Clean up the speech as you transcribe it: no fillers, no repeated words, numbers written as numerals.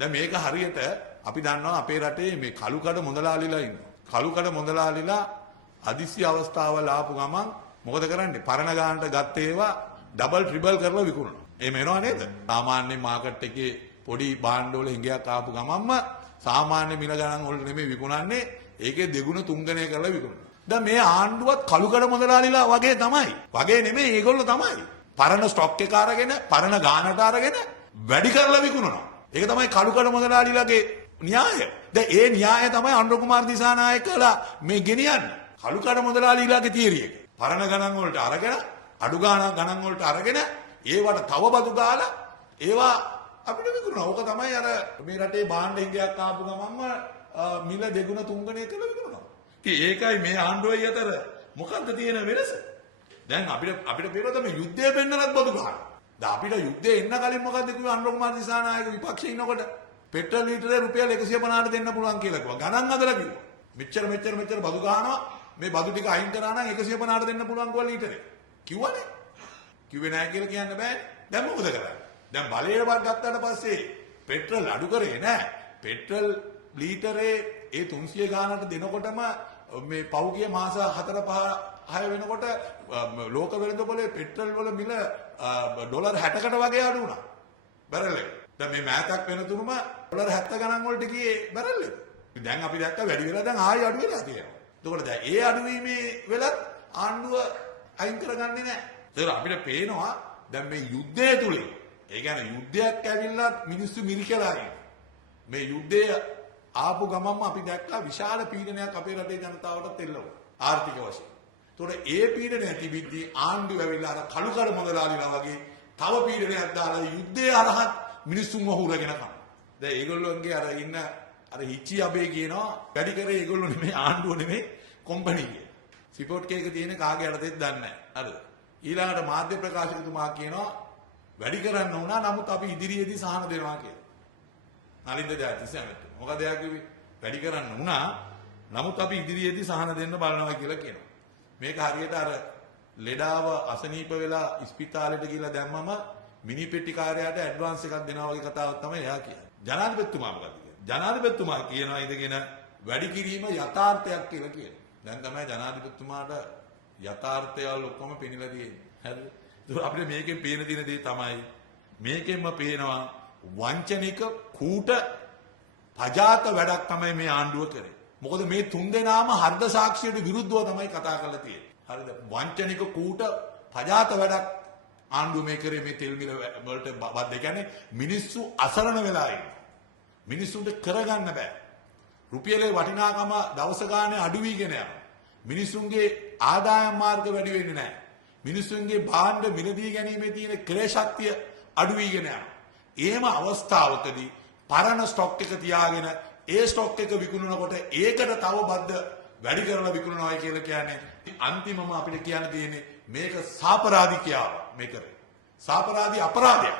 දැන් මේක හරියට අපි දන්නවා අපේ රටේ මේ කළුකඩ මොදලාලිලා ඉන්නවා. කළුකඩ මොදලාලිලා අදිසි අවස්ථාවල් ආපු ගමන් මොකද කරන්නේ? පරණ ගානට ගත්ත ඒවා ඩබල් ට්‍රිබල් කරලා විකුණනවා. එහෙම වෙනව නේද? සාමාන්‍ය මාකට් එකේ පොඩි භාණ්ඩ වල හිඟයක් ආපු ගමන්ම සාමාන්‍ය මිල ගණන් වල නෙමෙයි විකුණන්නේ. ඒකේ දෙගුණ තුන්ගණය කරලා විකුණනවා. දැන් මේ ආණ්ඩුවත් කළුකඩ මොදලාලිලා වගේ තමයි. වගේ නෙමෙයි ඒගොල්ලෝ තමයි. පරණ ස්ටොක් එක අරගෙන පරණ ගානට අරගෙන වැඩි කරලා විකුණනවා. ඒක තමයි කළුකඩ මොදලාලිලාගේ න්‍යාය. දැන් ඒ න්‍යාය තමයි අනුර කුමාර දිසානායකලා මේ ගෙනියන්නේ. කළුකඩ මොදලාලිලාගේ තියරි එක. පරණ ගණන් වලට අරගෙන අඩු ගණන් වලට අරගෙන ඒවට තව බදු දාලා ඒවා අපිට විකුණනවා. ඕක තමයි අර මේ රටේ භාණ්ඩ හිඟයක් ආපු ගමන්ම මිල දෙගුණ තුන්ගණය කරලා විකුණනවා. ඉතින් ඒකයි මේ ආණ්ඩුවයි අතර මොකක්ද තියෙන වෙනස? දැන් අපිට පේනවා තමයි යුද්ධය වෙන්නලත් බදු ගන්න. දැන් අපිට යුද්ධය එන්න කලින් මොකද්ද කිව්වේ අනුර කුමාර දිසානායක විපක්ෂයේ ඉන්නකොට පෙට්‍රල් ලීටරේ රුපියල් 150ට දෙන්න පුළුවන් කියලා කිව්වා. ගණන් හදලා කිව්වා. මෙච්චර බදු ගන්නවා මේ බදු ටික අයින් කරා නම් 150ට දෙන්න පුළුවන් කොල්ල ලීටරේ. කිව්වනේ. කිව්වේ නැහැ කියලා කියන්න බෑනේ. දැන් මොකද කරන්නේ? දැන් බලයවත් ගත්තාට පස්සේ පෙට්‍රල් අඩු කරේ නැහැ. පෙට්‍රල් ලීටරේ ඒ 300 ගානට දෙනකොටම මේ පෞගිය මාස 4 5 6 වෙනකොට ලෝක වෙළඳපොලේ පෙට්‍රල් වල මිල ඩොලර් 60කට වගේ අඩු වුණා. බැරල් එක. දැන් මේ මෑතක් වෙනතුරුම ඩොලර් 70 ගණන් වලට ගියේ බැරල් එක. දැන් අපි දැක්ක වැඩි වෙලා දැන් ආයෙ අඩු වෙලා තියෙනවා. එතකොට දැන් ඒ අඩුවීමේ වෙලත් ආණ්ඩුව අයින් කරගන්නේ නැහැ. ඒක අපිට පේනවා දැන් මේ යුද්ධය තුලින් ඒ කියන්නේ යුද්ධයක් ඇවිල්ලා මිනිස්සු මිරිකලා ඉන්නේ. මේ යුද්ධය ආපු ගමන්ම අපි දැක්කා විශාල පීඩනයක් අපේ රටේ ජනතාවටත් එල්ල වුණා ආර්ථික වශයෙන්. ඒතකොට ඒ පීඩනය තිබිද්දී ආණ්ඩුව ඇවිල්ලා අර කළුකඩ මොදලාලිලා වගේ තව පීඩනයක් දාලා යුද්ධයේ අරහත් මිනිස්සුන්ව හුරගෙන කරනවා. දැන් ඒගොල්ලෝන්ගේ අර ඉන්න අර හිචි අබේ කියනවා වැඩි කරේ ඒගොල්ලෝ නෙමෙයි ආණ්ඩුව නෙමෙයි කොම්පැනි කිය. සිපෝට් කේක තියෙන කාගේ යටතේද දන්නේ නැහැ. හරිද? ඊළඟට මාධ්‍ය ප්‍රකාශකතුමා කියනවා වැඩි කරන්න උනා නමුත් අපි ඉදිරියේදී සහන දෙනවා කියලා. නලින්ද ජයතිස්ස ඇමතුමා. මොකද එයා කිව්වේ වැඩි කරන්න උනා නමුත් අපි ඉදිරියේදී සහන දෙන්න බලනවා කියලා කියනවා. මේක හරියට අර ලෙඩාව අසනීප වෙලා ස්පිතාලෙට ගිහලා දැම්මම මිනි පෙට්ටි කාර්යයට ඇඩ්වාන්ස් එකක් දෙනවා වගේ කතාවක් තමයි එයා කියන්නේ. ජනාධිපතිතුමා මොකද කියන්නේ? ජනාධිපතිතුමා කියනවා ඉඳගෙන වැඩි කිරීම යථාර්ථයක් කියලා කියනවා. දැන් තමයි ජනාධිපතිතුමාට යථාර්ථයල් ඔක්කොම පෙනිලා තියෙන්නේ. හරිද? ඒක අපිට මේකෙන් පේන දින දේ තමයි මේකෙන්ම පේනවා වංචනික කූට පජාත වැඩක් තමයි මේ ආණ්ඩුව කරේ. මොකද මේ තුන් දෙනාම හර්ධ සාක්ෂියට විරුද්ධව තමයි කතා කරලා තියෙන්නේ. හරිද? වංචනික කූට පජාත වැඩක් ආණ්ඩුව මේ කරේ මේ තෙල් මිල වලට බද්ද කියන්නේ මිනිස්සු අසරණ වෙලා ඉන්නේ. මිනිස්සුන්ට කරගන්න බෑ. රුපියලේ වටිනාකම දවස ගානේ අඩු වීගෙන යනවා. මිනිස්සුන්ගේ ආදායම් මාර්ග වැඩි වෙන්නේ නැහැ. මිනිස්සුන්ගේ භාණ්ඩ මිලදී ගැනීමේ තියෙන ක්‍රය ශක්තිය අඩු වීගෙන යනවා. එහෙම අවස්ථාවකදී පරණ ස්ටොක් එක තියාගෙන ඒ ස්ටොක් එක විකුණනකොට ඒකට තව බද්ද වැඩි කරලා විකුණනවායි කියලා කියන්නේ අන්තිමම අපිට කියන්න තියෙන්නේ මේක සාපරාධිකයාව මේ කරේ. සාපරාධි අපරාධයක්.